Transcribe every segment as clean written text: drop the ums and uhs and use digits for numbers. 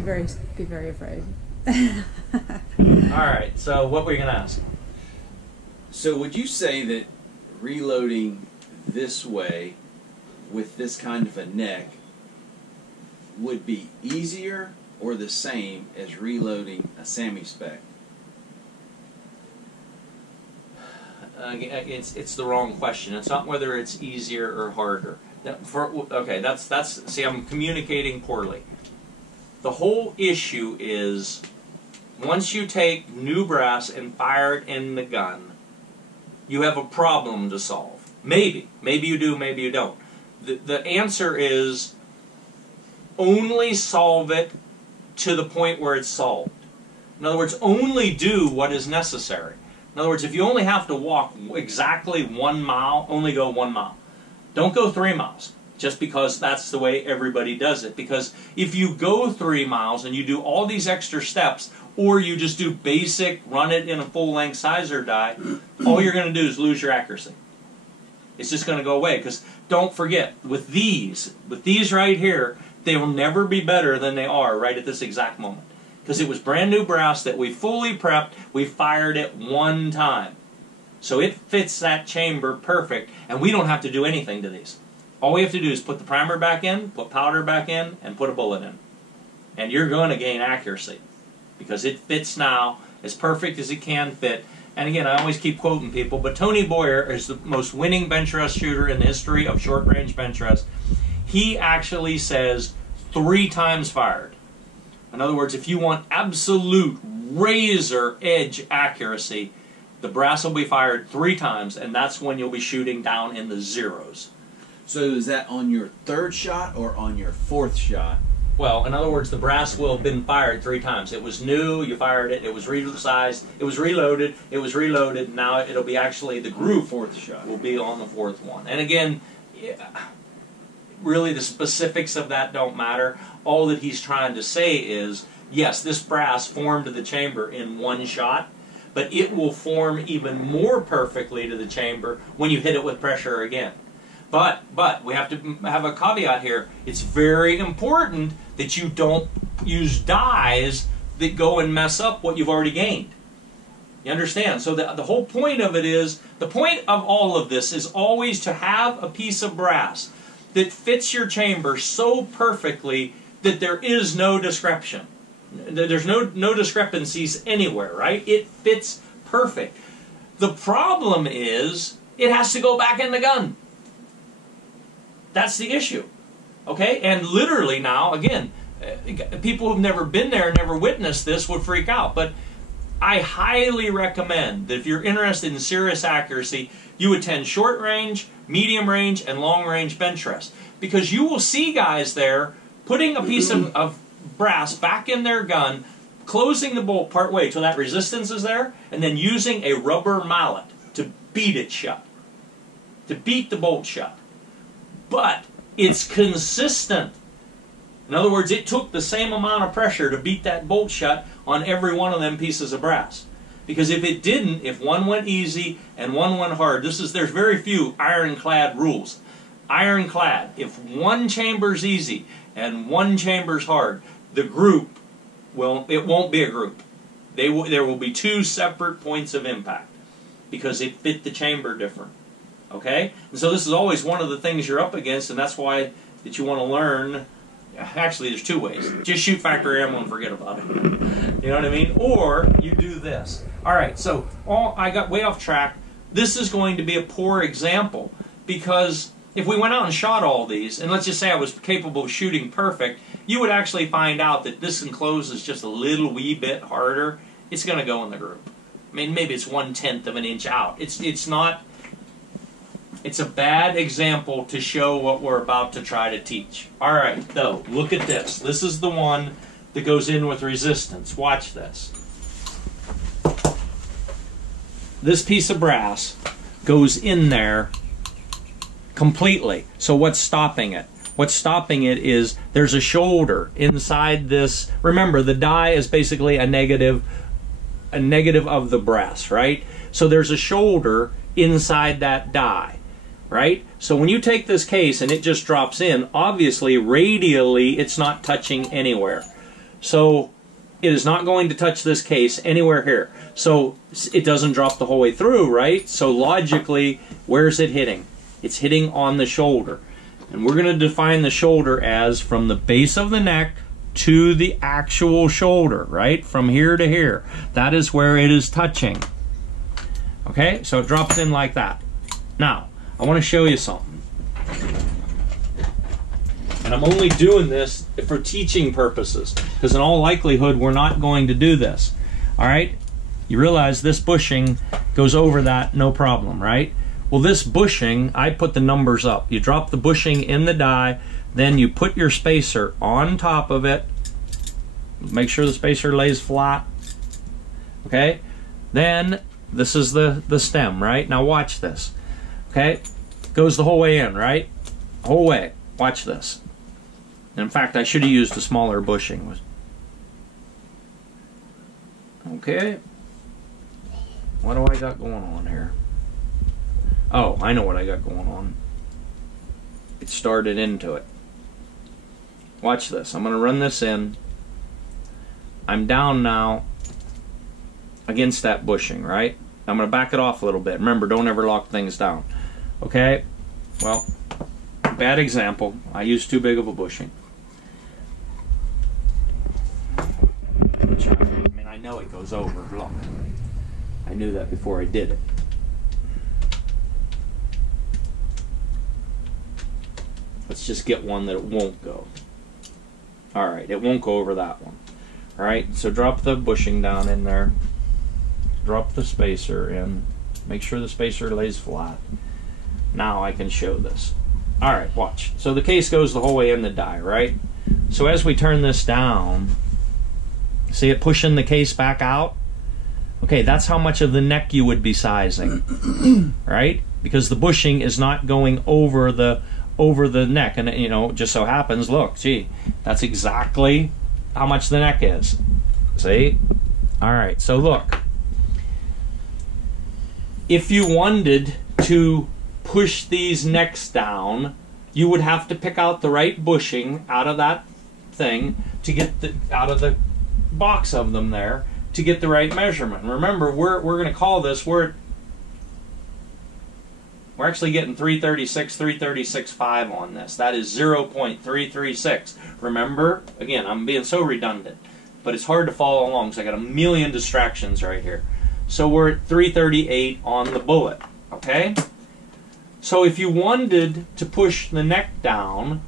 be very afraid. All right, so what were you going to ask? So would you say that reloading this way with this kind of a neck would be easier or the same as reloading a semi-spec? It's the wrong question. It's not whether it's easier or harder. See, I'm communicating poorly. The whole issue is once you take new brass and fire it in the gun, you have a problem to solve. Maybe you do, maybe you don't. The answer is only solve it to the point where it's solved. In other words, only do what is necessary. In other words, if you only have to walk exactly 1 mile, only go 1 mile. Don't go 3 miles, just because that's the way everybody does it. Because if you go 3 miles and you do all these extra steps, or you just do basic, run it in a full-length sizer die, all you're going to do is lose your accuracy. It's just going to go away. Because don't forget, with these right here, they will never be better than they are right at this exact moment. Because it was brand new brass that we fully prepped, we fired it 1 time. So it fits that chamber perfect, and we don't have to do anything to these. All we have to do is put the primer back in, put powder back in, and put a bullet in. And you're going to gain accuracy. Because it fits now as perfect as it can fit. And again, I always keep quoting people, but Tony Boyer is the most winning bench rest shooter in the history of short-range bench rest. He actually says 3 times fired. In other words, if you want absolute razor edge accuracy, the brass will be fired 3 times, and that's when you'll be shooting down in the zeros. So is that on your 3rd shot or on your 4th shot? Well, in other words, the brass will have been fired 3 times. It was new, you fired it, it was resized, it was reloaded, now it'll be actually the group 4th shot will be on the 4th one. And again, really the specifics of that don't matter. All that he's trying to say is, yes, this brass formed to the chamber in 1 shot, but it will form even more perfectly to the chamber when you hit it with pressure again. But we have to have a caveat here. It's very important that you don't use dyes that go and mess up what you've already gained. You understand? So the whole point of it is, the point of all of this is always to have a piece of brass that fits your chamber so perfectly that there is no discrepancy. There's no discrepancies anywhere, right? It fits perfect. The problem is it has to go back in the gun. That's the issue. Okay? And literally now, again, people who've never been there, never witnessed this would freak out. But I highly recommend that if you're interested in serious accuracy, you attend short range, medium range, and long range bench rest. Because you will see guys there putting a piece of brass back in their gun, closing the bolt part way till that resistance is there, and then using a rubber mallet to beat it shut. To beat the bolt shut. But it's consistent. In other words, it took the same amount of pressure to beat that bolt shut on every one of them pieces of brass. Because if it didn't, if one went easy and one went hard, there's very few ironclad rules. Ironclad, if one chamber's easy and one chamber's hard, the group it won't be a group. There will be 2 separate points of impact because it fit the chamber different. Okay? And so this is always one of the things you're up against, and that's why that you want to learn. Actually, there's 2 ways. Just shoot factory ammo and forget about it. You know what I mean? Or you do this. All right, so I got way off track. This is going to be a poor example because if we went out and shot all these, and let's just say I was capable of shooting perfect, you would actually find out that this enclosed is just a little wee bit harder. It's going to go in the group. I mean, maybe it's 1/10 of an inch out. It's not. It's a bad example to show what we're about to try to teach. All right, though, look at this. This is the one that goes in with resistance. Watch this. This piece of brass goes in there completely. So what's stopping it? What's stopping it is there's a shoulder inside this. Remember, the die is basically a negative of the brass, right? So there's a shoulder inside that die. Right? So when you take this case and it just drops in, obviously radially it's not touching anywhere. So it is not going to touch this case anywhere here. So it doesn't drop the whole way through, right? So logically, where's it hitting? It's hitting on the shoulder. And we're going to define the shoulder as from the base of the neck to the actual shoulder, right? From here to here. That is where it is touching. Okay, so it drops in like that. Now, I want to show you something. And I'm only doing this for teaching purposes, because in all likelihood, we're not going to do this. All right? You realize this bushing goes over that, no problem, right? Well, this bushing, I put the numbers up. You drop the bushing in the die, then you put your spacer on top of it. Make sure the spacer lays flat. Okay? Then, this is the stem, right? Now watch this. Okay? Goes the whole way in, right? Whole way. Watch this. In fact, I should have used a smaller bushing. Okay. What do I got going on here? Oh, I know what I got going on. It started into it. Watch this. I'm going to run this in. I'm down now against that bushing, right? I'm going to back it off a little bit. Remember, don't ever lock things down. Okay? Well, bad example. I used too big of a bushing. I mean, I know it goes over. Look. I knew that before I did it. Let's just get one that it won't go. Alright, it won't go over that one. Alright, so drop the bushing down in there. Drop the spacer in. Make sure the spacer lays flat. Now I can show this. Alright, watch. So the case goes the whole way in the die, right? So as we turn this down, see it pushing the case back out? Okay, that's how much of the neck you would be sizing, right? Because the bushing is not going over the neck, and you know, just so happens, look, gee, that's exactly how much the neck is. See? Alright, so look. If you wanted to push these necks down, you would have to pick out the right bushing out of that thing to get out of the box of them there to get the right measurement. Remember, we're going to call this, we're actually getting 336.5 on this. That is 0.336. Remember, again, I'm being so redundant, but it's hard to follow along because I got a million distractions right here. So we're at 338 on the bullet, okay? So if you wanted to push the neck down,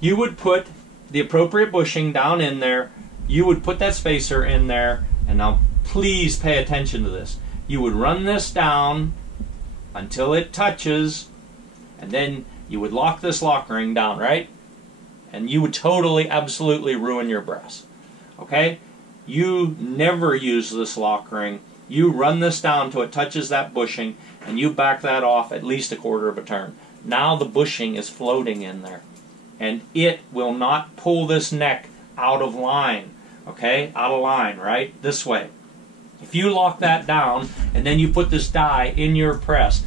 you would put the appropriate bushing down in there, you would put that spacer in there, and now please pay attention to this. You would run this down until it touches, and then you would lock this lock ring down, right? And you would totally, absolutely ruin your breast. Okay? You never use this lock ring. You run this down until it touches that bushing, and you back that off at least a quarter of a turn. Now the bushing is floating in there, and it will not pull this neck out of line. Okay? Out of line, right? This way. If you lock that down and then you put this die in your press,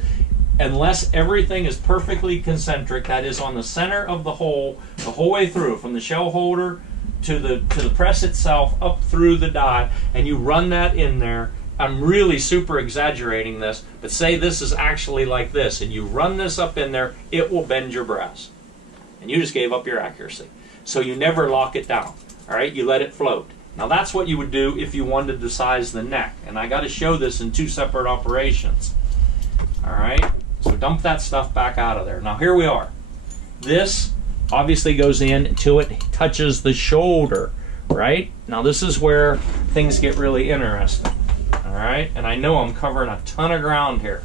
unless everything is perfectly concentric, that is on the center of the whole way through, from the shell holder to the press itself up through the die, and you run that in there. I'm really super exaggerating this, but say this is actually like this, and you run this up in there, it will bend your brass. And you just gave up your accuracy. So you never lock it down. Alright, you let it float. Now that's what you would do if you wanted to size the neck. And I got to show this in two separate operations. Alright, so dump that stuff back out of there. Now here we are. This obviously goes in until it touches the shoulder. Right? Now this is where things get really interesting. Alright, and I know I'm covering a ton of ground here.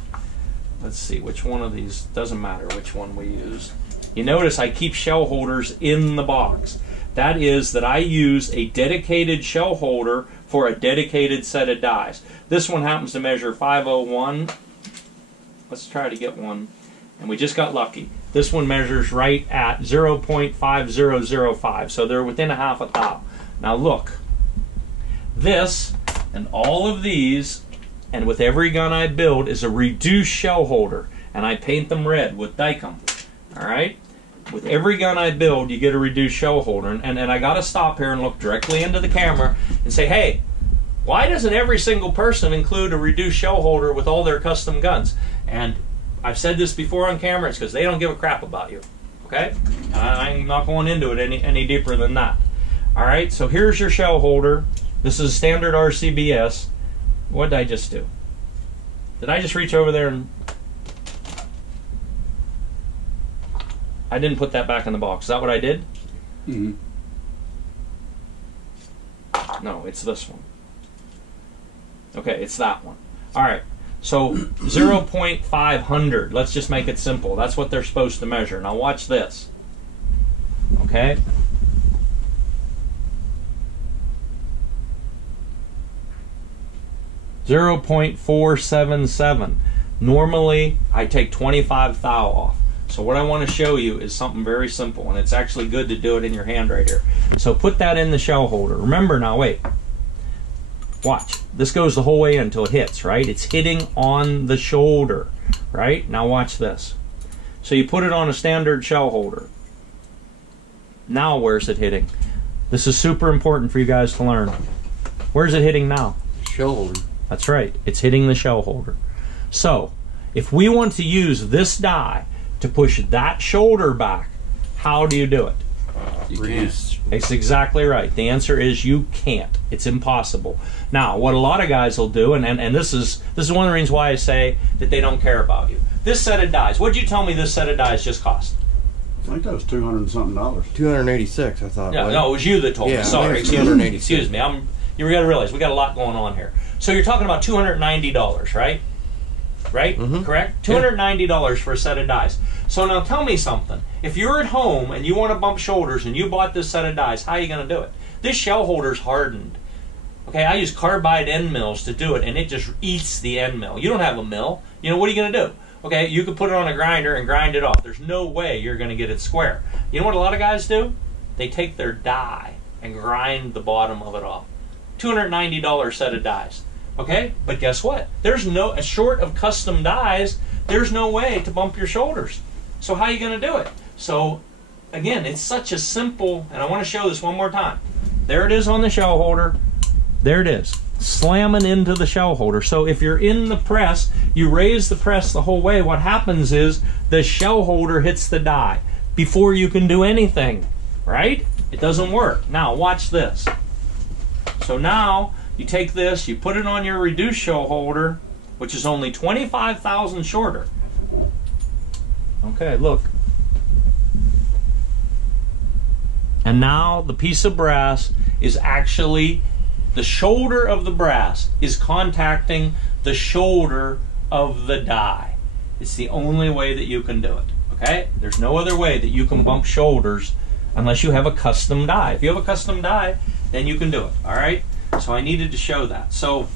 Let's see, which one of these, doesn't matter which one we use. You notice I keep shell holders in the box. That is that I use a dedicated shell holder for a dedicated set of dies. This one happens to measure 501. Let's try to get one. And we just got lucky. This one measures right at 0.5005. So they're within a half a thou. Now look. This and all of these, and with every gun I build, is a reduced shell holder. And I paint them red with Dykem. Alright? with every gun I build, you get a reduced shell holder. And I got to stop here and look directly into the camera and say, hey, why doesn't every single person include a reduced shell holder with all their custom guns? And I've said this before on camera, it's because they don't give a crap about you. Okay? I'm not going into it any deeper than that. All right, so here's your shell holder. This is standard RCBS. What did I just do? Did I just reach over there and... I didn't put that back in the box. Is that what I did? Mm-hmm. No, it's this one. Okay, it's that one. All right, so 0.500. Let's just make it simple. That's what they're supposed to measure. Now watch this. Okay? .477. Normally, I take 25 thou off. So what I want to show you is something very simple, and it's actually good to do it in your hand right here. So put that in the shell holder. Remember now, wait. Watch. This goes the whole way until it hits, right? It's hitting on the shoulder, right? Now watch this. So you put it on a standard shell holder. Now where's it hitting? This is super important for you guys to learn. Where's it hitting now? Shell holder. That's right. It's hitting the shell holder. So if we want to use this die to push that shoulder back, how do you do it? You can't. It's exactly right. The answer is you can't. It's impossible. Now, what a lot of guys will do, and this is one of the reasons why I say that they don't care about you. This set of dies. What did you tell me this set of dies just cost? I think that was $200 and something. $286, I thought. No, no, it was you that told me. Sorry, excuse me. You got to realize we got a lot going on here. So you're talking about $290, right? Right? Mm-hmm. Correct? $290 for a set of dies. So now tell me something. If you're at home and you want to bump shoulders and you bought this set of dies, how are you going to do it? This shell holder's hardened. Okay, I use carbide end mills to do it, and it just eats the end mill. You don't have a mill. You know, what are you going to do? Okay, you could put it on a grinder and grind it off. There's no way you're going to get it square. You know what a lot of guys do? They take their die and grind the bottom of it off. $290 set of dies. Okay, but guess what? There's no, short of custom dies, there's no way to bump your shoulders. So how are you going to do it? So again, it's such a simple, and I want to show this one more time. There it is on the shell holder. There it is, slamming into the shell holder. So if you're in the press, you raise the press the whole way, what happens is the shell holder hits the die before you can do anything, right? It doesn't work. Now watch this. So now you take this, you put it on your reduced shell holder, which is only 25 thousandths shorter. Okay, look. And now the piece of brass is actually, the shoulder of the brass is contacting the shoulder of the die. It's the only way that you can do it. Okay? There's no other way that you can bump shoulders unless you have a custom die. If you have a custom die, then you can do it. All right? So I needed to show that. So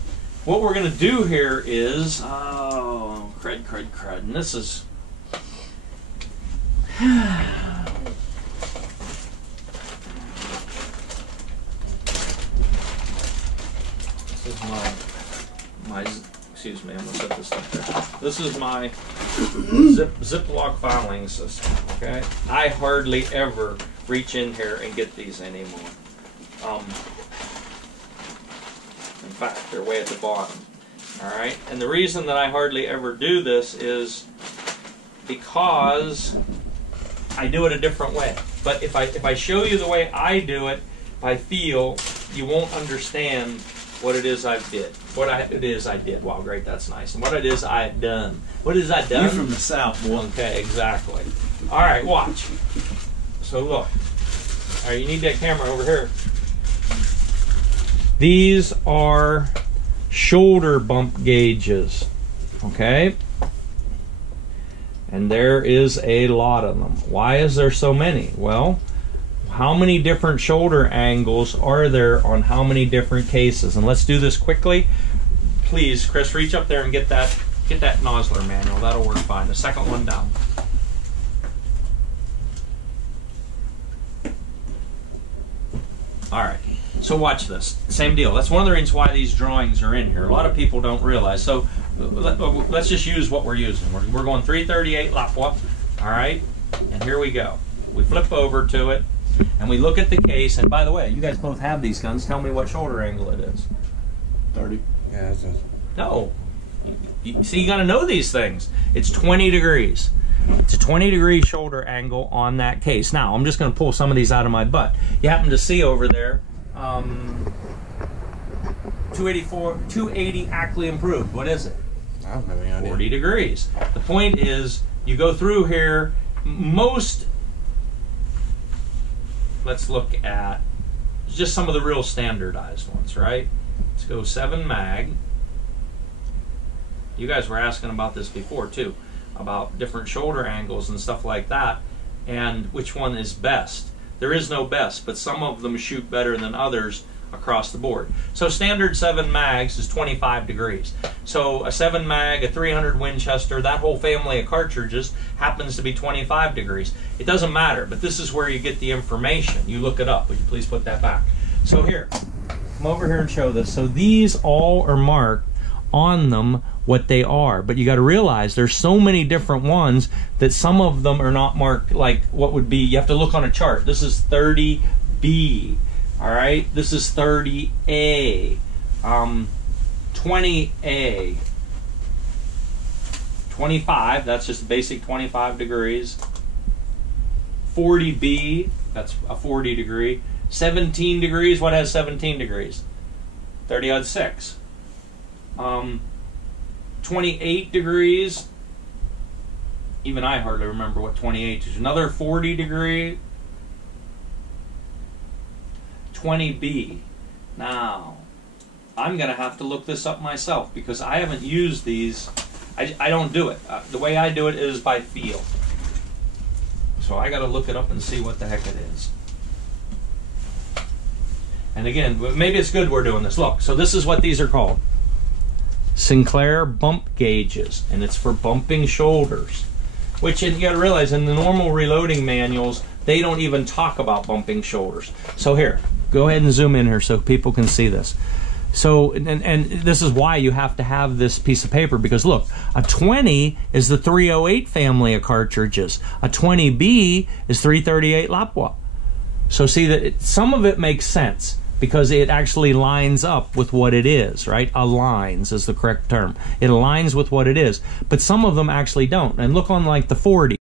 what we're going to do here is, oh, crud. And this is, this is my, excuse me, I'm going to set this up there. This is my Ziploc filing system, okay? I hardly ever reach in here and get these anymore. In fact, they're way at the bottom. All right, and the reason that I hardly ever do this is because I do it a different way. But if I show you the way I do it, I feel you won't understand what it is I did. It is I did. Wow, great, that's nice. And what it is I've done. What is I done? You're from the South, boy. Okay, exactly. All right, watch. So look. All right, you need that camera over here. These are shoulder bump gauges, okay? And there is a lot of them. Why is there so many? Well, how many different shoulder angles are there on how many different cases? And let's do this quickly. Please, Chris, reach up there and get that Nosler manual. That'll work fine. The second one down. All right. So watch this. Same deal. That's one of the reasons why these drawings are in here. A lot of people don't realize. So let's just use what we're using. We're going 338 Lapua. All right. And here we go. we flip over to it, and we look at the case. And by the way, you guys both have these guns. Tell me what shoulder angle it is. 30. Yeah, that's No. See, you got to know these things. It's 20 degrees. It's a 20-degree shoulder angle on that case. Now, I'm just going to pull some of these out of my butt. You happen to see over there, 280 Ackley improved. What is it? I don't have any idea. 40 degrees. The point is, you go through here, let's look at just some of the real standardized ones, right? Let's go 7 mag. You guys were asking about this before too, about different shoulder angles and stuff like that, and which one is best. There is no best, but some of them shoot better than others across the board. So standard 7 mags is 25 degrees. So a 7 mag, a 300 Winchester, that whole family of cartridges happens to be 25 degrees. It doesn't matter, but this is where you get the information. You look it up. Would you please put that back? So here, come over here and show this. So these all are marked on them what they are, but you got to realize there's so many different ones that some of them are not marked like what would be. You have to look on a chart. This is 30B. All right, this is 30A, 20A, 25, that's just basic 25 degrees, 40B, that's a 40 degree, 17 degrees, what has 17 degrees? 30-06. 28 degrees, even I hardly remember what 28 is. Another 40 degree, 20B. Now, I'm going to have to look this up myself because I haven't used these. I don't do it. The way I do it is by feel. So I got to look it up and see what the heck it is. And again, maybe it's good we're doing this. Look, so this is what these are called. Sinclair bump gauges, and it's for bumping shoulders. Which you got to realize in the normal reloading manuals, they don't even talk about bumping shoulders. So here, go ahead and zoom in here so people can see this. So, and this is why you have to have this piece of paper, because look, a 20 is the 308 family of cartridges. A 20B is 338 Lapua. So see that some of it makes sense because it actually lines up with what it is, right? Aligns is the correct term. It aligns with what it is, but some of them actually don't. And look on like the 40.